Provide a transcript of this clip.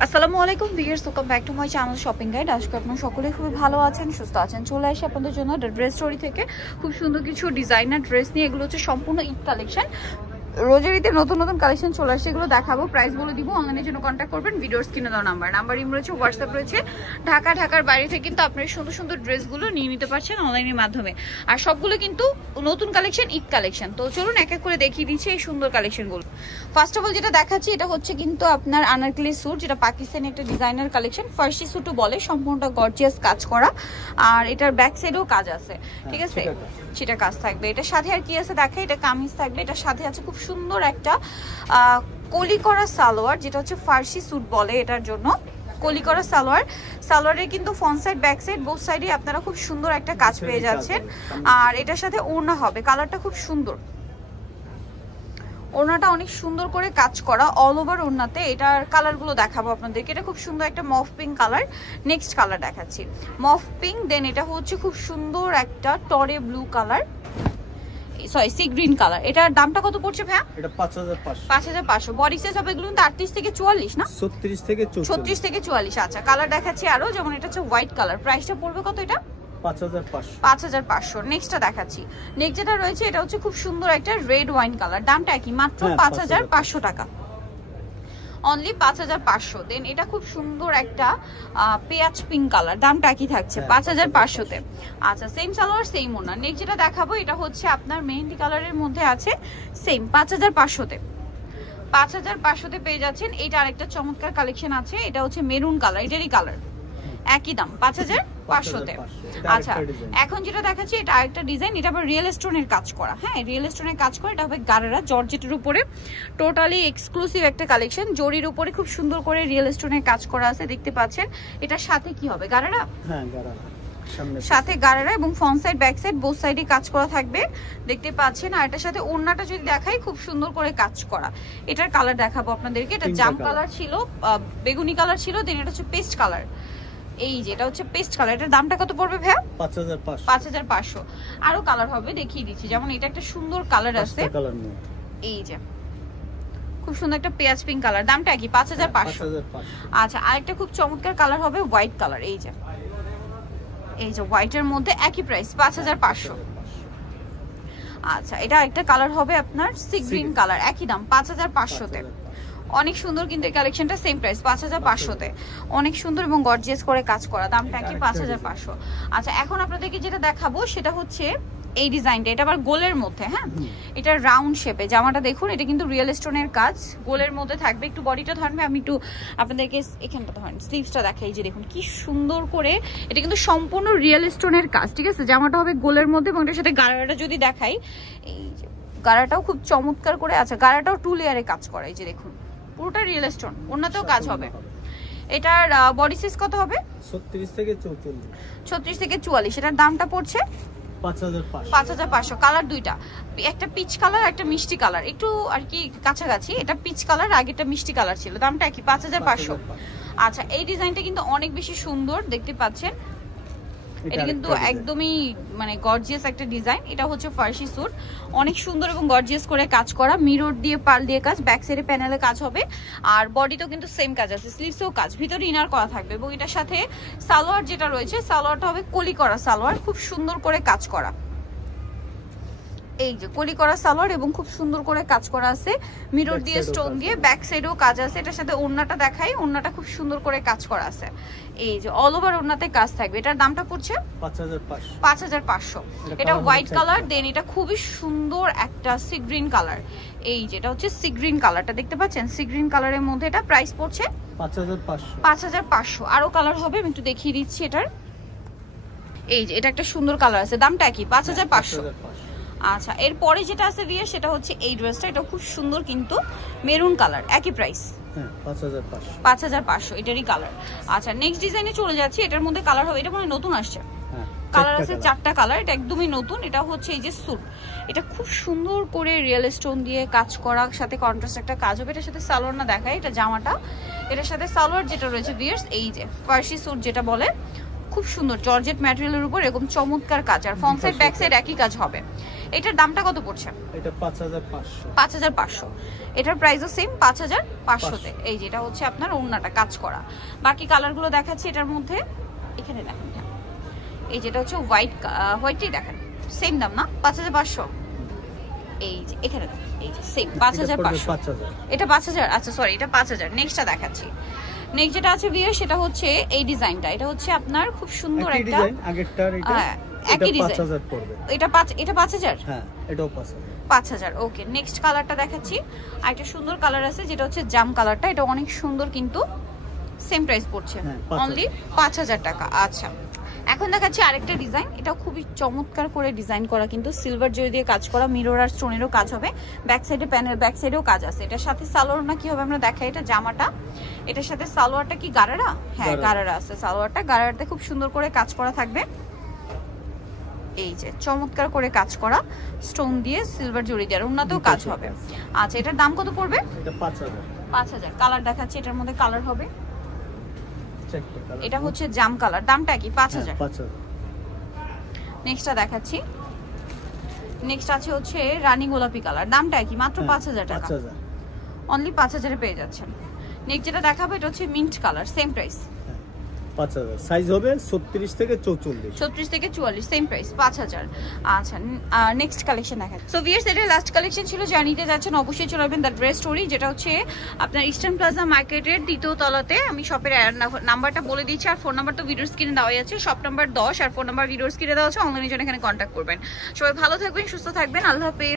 আসসালামু আলাইকুম viewers, welcome back to my channel shopping guide. আজকে আপনারা সকলেই খুবই ভালো আছেন, সুস্থ আছেন। চলে আসি আপনাদের জন্য ড্রেস স্টোরি থেকে খুব সুন্দর কিছু ডিজাইনার ড্রেস নিয়ে। এগুলো হচ্ছে সম্পূর্ণ ঈদ কালেকশন। রোজার ঈদের নতুন নতুন কালেকশন চলে আসছে, এগুলো দেখাবো, প্রাইস বলে দিব। অনলাইনের জন্য কন্ট্যাক্ট করবেন, ভিডিওর স্ক্রিনে দেওয়া নাম্বার ইম রয়েছে, হোয়াটসঅ্যাপ রয়েছে। ঢাকার বাইরে থেকে কিন্তু আপনারা সুন্দর সুন্দর ড্রেসগুলো নিয়ে নিতে পারছেন অনলাইনের মাধ্যমে। আর সবগুলো কিন্তু নতুন কালেকশন, ঈদ কালেকশন। তো চলুন এক এক করে দেখিয়ে দিচ্ছি এই সুন্দর কালেকশনগুলো। ফার্স্ট অফ অল যেটা দেখাচ্ছি এটা হচ্ছে কিন্তু আপনার আনারকলি স্যুট, যেটা পাকিস্তানি একটা ডিজাইনার কালেকশন। ফার্সি স্যুটও বলে, সম্পূর্ণটা গর্জিয়াস কাজ করা। আর এটার ব্যাক সাইডেও কাজ আছে, ঠিক আছে, সেটা কাজ থাকবে। এটার সাথে আর কি আছে দেখে, এটা কামিজ থাকবে। এটার সাথে আছে খুব সুন্দর একটা কলি করা সালোয়ার, যেটা হচ্ছে ফার্সি স্যুট বলে এটার জন্য। কলি করা সালোয়ারের কিন্তু front side back side both সাইডে আপনারা খুব সুন্দর একটা কাজ পেয়ে যাচ্ছেন। আর এটার সাথে ওড়না হবে, কালারটা খুব সুন্দর, ওড়নাটা অনেক সুন্দর করে কাজ করা অল ওভার ওড়নাতে। এটার কালারগুলো দেখাবো আপনাদেরকে। এটা খুব সুন্দর একটা মফ পিঙ্ক কালার। নেক্সট কালার দেখাচ্ছি মফ পিঙ্ক, দেন এটা হচ্ছে খুব সুন্দর একটা টরে blue colour, sorry sea green colour. এটার দামটা কত পড়ছে ভাইয়া? এটা 5500। বডি সাইজ হবে এগুলো কিন্তু 38 থেকে 44 না, 36 থেকে 44। আচ্ছা, কালার দেখাচ্ছি আরো, যেমন এটা হচ্ছে হোয়াইট কালার। প্রাইসটা পড়বে কত? এটা 5500। নেক্সটটা দেখাচ্ছি। নেক্সট যেটা রয়েছে এটা হচ্ছে খুব সুন্দর একটা রেড ওয়াইন কালার। দামটা কি মাত্র 5500 টাকা, অনলি 5500। দেন এটা খুব সুন্দর একটা পেঁয়াজ পিঙ্ক কালার। দামটা কি থাকছে? 5500 তে। আচ্ছা, সেম সালোয়ার সেম ওড়না। নেক্সট যেটা দেখাবো এটা হচ্ছে আপনার মেহেন্দি কালারের মধ্যে আছে, সেম 5500 তে। 5500 তে পেয়ে যাচ্ছেন। এটা আরেকটা চমৎকার কালেকশন আছে, এটা হচ্ছে মেরুন কালার, এটারই কালার, একই দাম 5500 তে। আচ্ছা, এখন যেটা দেখাচ্ছি এটা আরেকটা ডিজাইন, এটা আবার রিয়েল স্টোনের কাজ করা। হ্যাঁ, রিয়েল স্টোনের কাজ করা। এটা হবে গারারা জর্জেটের উপরে, টোটালি এক্সক্লুসিভ একটা কালেকশন। জরির উপরে খুব সুন্দর করে রিয়েল স্টোনের কাজ করা আছে, দেখতে পাচ্ছেন। এটার সাথে কি হবে? গারারা, হ্যাঁ গারারা, সাথে গারারা এবং front side back side both সাইডে কাজ করা থাকবে, দেখতে পাচ্ছেন। আর এটার সাথে ওড়নাটা যদি দেখাই, খুব সুন্দর করে কাজ করা। এটার কালার দেখাবো আপনাদেরকে। এটা জাম কালার ছিল, বেগুনি কালার ছিল, দেন এটা হচ্ছে পেস্ট কালার। এই যে এটা হচ্ছে পেস্ট কালার। এটার দামটা কত পড়বে ভাইয়া? 5500। আরো কালার হবে, দেখিয়ে দিচ্ছি। যেমন এটা একটা সুন্দর কালার আছে, এই যে খুব সুন্দর একটা পেঁয়াজ পিঙ্ক কালার। দামটা কি? 5500। আচ্ছা, আরেকটা খুব চমৎকার কালার হবে হোয়াইট কালার। এই যে হোয়াইটের মধ্যে একই প্রাইস 5500। আচ্ছা, এটা একটা কালার হবে আপনার সি গ্রিন কালার, একই দাম 5500 তে। অনেক সুন্দর কিন্তু এই কালেকশনটা, সেম প্রাইস 5500 তে। অনেক সুন্দর এবং গর্জিয়াস করে কাজ করা। দামটা কি? 5500। আচ্ছা, এখন আপনাদেরকে যেটা দেখাবো সেটা হচ্ছে এই ডিজাইনটা। এটা আবার গোলের মধ্যে, হ্যাঁ, এটা রাউন্ড শেপে। জামাটা দেখুন, এটা কিন্তু রিয়েল স্টোনের কাজ, গোলের মধ্যে থাকবে। একটু বডিটা ধরবে, আমি একটু আপনাদেরকে এখানটা ধরেন, স্লিভসটা দেখাই। যে দেখুন কি সুন্দর করে, এটা কিন্তু সম্পূর্ণ রিয়েল স্টোনের কাজ, ঠিক আছে। জামাটা হবে গোলের মধ্যে এবং এটার সাথে গারাটা যদি দেখাই, এই যে গারাটাও খুব চমৎকার করে আছে। গারাটাও 2 লেয়ারে কাজ করা, এই যে দেখুন পুরোটা রিয়েল স্টোন। ওড়নাতেও কাজ হবে। এটার বডি সাইজ কত হবে? 36 থেকে 44। এটার দামটা পড়ছে 5500। কালার দুইটা, একটা পিচ কালার, একটা মিষ্টি কালার, একটু আর কি কাছাকাছি। এটা পিচ কালার, আগেটা মিষ্টি কালার ছিল। দামটা কি? 5500। আচ্ছা, এই ডিজাইনটা কিন্তু অনেক বেশি সুন্দর, দেখতে পাচ্ছেন। এটা কিন্তু একদমই মানে গর্জিয়াস একটা ডিজাইন। এটা হচ্ছে ফার্সি স্যুট, অনেক সুন্দর এবং গর্জিয়াস করে কাজ করা। মিরর দিয়ে পাল দিয়ে কাজ, ব্যাক সাইডে প্যানেলে কাজ হবে। আর বডিতেও কিন্তু সেম কাজ আছে, স্লিভসেও কাজ, ভিতরে ইনার করা থাকবে। এবং এটার সাথে সালোয়ার যেটা রয়েছে, সালোয়ারটা হবে কলি করা সালোয়ার, খুব সুন্দর করে কাজ করা। এই যে কলি করা সালোয়ার এবং খুব সুন্দর করে কাজ করা আছে, মিরর দিয়ে স্টোন দিয়ে, ব্যাক সাইডেও কাজ আছে। এটার সাথে ওড়নাটা দেখাই, ওড়নাটা খুব সুন্দর করে কাজ করা আছে। এই যে অল ওভার ওড়নাতে কাজ থাকবে। এটার দামটা পড়ছে 5500। এটা হোয়াইট কালার, দেন এটা খুবই সুন্দর একটা সি গ্রিন কালার। এই যে এটা হচ্ছে সি গ্রিন কালারটা, দেখতে পাচ্ছেন, সি গ্রিন কালারের মধ্যে। এটা প্রাইস পড়ছে 5500। আরো কালার হবে, আমি একটু দেখিয়ে দিচ্ছি এটার। এই যে এটা একটা সুন্দর কালার আছে। দামটা কি? 5500। আচ্ছা, এরপরে যেটা আছে দিয়ে সেটা হচ্ছে এই ড্রেসটা। এটা খুব সুন্দর কিন্তু মেরুন কালার, একই প্রাইস 5500। এটারই কালার। আচ্ছা, নেক্সট ডিজাইনে চলে যাচ্ছি। এটার মধ্যে কালার হবে, এটা মনে নতুন আসছে, কালার আছে 4টা কালার। এটা একদমই নতুন। এটা হচ্ছে এই যে স্যুট, এটা খুব সুন্দর করে রিয়েল স্টোন দিয়ে কাজ করা, সাথে কন্ট্রাস্ট একটা কাজ হবে। এটার সাথে সালোয়ার না দেখায়, এটা জামাটা। এটার সাথে সালোয়ার যেটা রয়েছে ভিউয়ার্স, এই যে ফার্সি স্যুট যেটা বলে, খুব সুন্দর জর্জেট ম্যাটেরিয়ালের উপর এরকম চমৎকার কাজ, আর ফ্রন্ট সাইড ব্যাক সাইড একই কাজ হবে। এটার দামটা কত পড়ছে? এটা 5500। 5500। এটার প্রাইসও সেম 5500 তে। এই যেটা হচ্ছে আপনার ওড়নাটা কাজ করা। বাকি কালারগুলো দেখাচ্ছি এটার মধ্যে। এখানে দেখেন, এই যেটা হচ্ছে হোয়াইটই দেখেন, সেম দাম না 5500। এই যে এখানে এই যে সেম 5500। এটা 5000, আচ্ছা সরি এটা 5000। নেক্সটটা দেখাচ্ছি। নেক্সট যেটা আছে ভিউয়ার সেটা হচ্ছে এই ডিজাইনটা। এটা হচ্ছে আপনার খুব সুন্দর একটা ডিজাইন, আগেরটার এটা একই ডিজাইন। 5000 পড়বে। এটা 5000? হ্যাঁ, এটাও 5000। 5000। ওকে, নেক্সট কালারটা দেখাচ্ছি। আর একটা সুন্দর কালার আছে যেটা হচ্ছে জাম কালারটা। এটা অনেক সুন্দর, কিন্তু সেম প্রাইস পড়ছে অনলি 5000 টাকা। আচ্ছা, এখন দেখাচ্ছি আরেকটা ডিজাইন। এটা খুবই চমৎকার করে ডিজাইন করা, কিন্তু সিলভার জরি দিয়ে কাজ করা, মিরর আর স্টোনেরও কাজ হবে। ব্যাক সাইডে প্যানেল ব্যাক সাইডেও কাজ আছে। এটার সাথে সালোয়ার না কি হবে আমরা দেখাই। এটা জামাটা, এটার সাথে সালোয়ারটা কি গারারা? হ্যাঁ গারারা আছে সালোয়ারটা। গারারাতে খুব সুন্দর করে কাজ করা থাকবে। এই যে চমৎকার করে কাজ করা স্টোন দিয়ে সিলভার জরি দিয়ে, ওনাতেও কাজ হবে। আচ্ছা, এটার দাম কত পড়বে? এটা 5000। 5000। কালার দেখাচ্ছি, এটার মধ্যে কালার হবে। এটা হচ্ছে জাম কালার, দামটা কি? 5000। 5000। নেক্সটটা দেখাচ্ছি। নেক্সট আছে হচ্ছে রানী গোলাপি কালার, দামটা কি? মাত্র 5000 টাকা। 5000 অনলি 5000 এ পেয়ে যাচ্ছেন। নেক্সট যেটা দেখাবো এটা হচ্ছে mint colour, same price 5000। Size হবে 36 থেকে 44। 36 থেকে 44, সেম প্রাইস 5000। আচ্ছা, নেক্সট কালেকশন দেখাচ্ছি। সো ভিউয়ার্স, এটা লাস্ট কালেকশন ছিল। যা নিতে যাচ্ছেন অবশ্যই চলে আসবেন দ্য ড্রেস স্টোরি, যেটা হচ্ছে আপনার ইস্টার্ন প্লাজা মার্কেটের 2য় তলাতে। আমি শপের নাম্বারটা বলে দিচ্ছি, আর ফোন নাম্বার তো ভিডিওর স্ক্রিনে দেওয়াই আছে। শপ নাম্বার 10 আর ফোন নাম্বার ভিডিওর স্ক্রিনে দেওয়া আছে। অনলাইনের জন্য এখানে কন্ট্যাক্ট করবেন। সবাই ভালো থাকবেন, সুস্থ থাকবেন, আল্লাহ হাফেজ।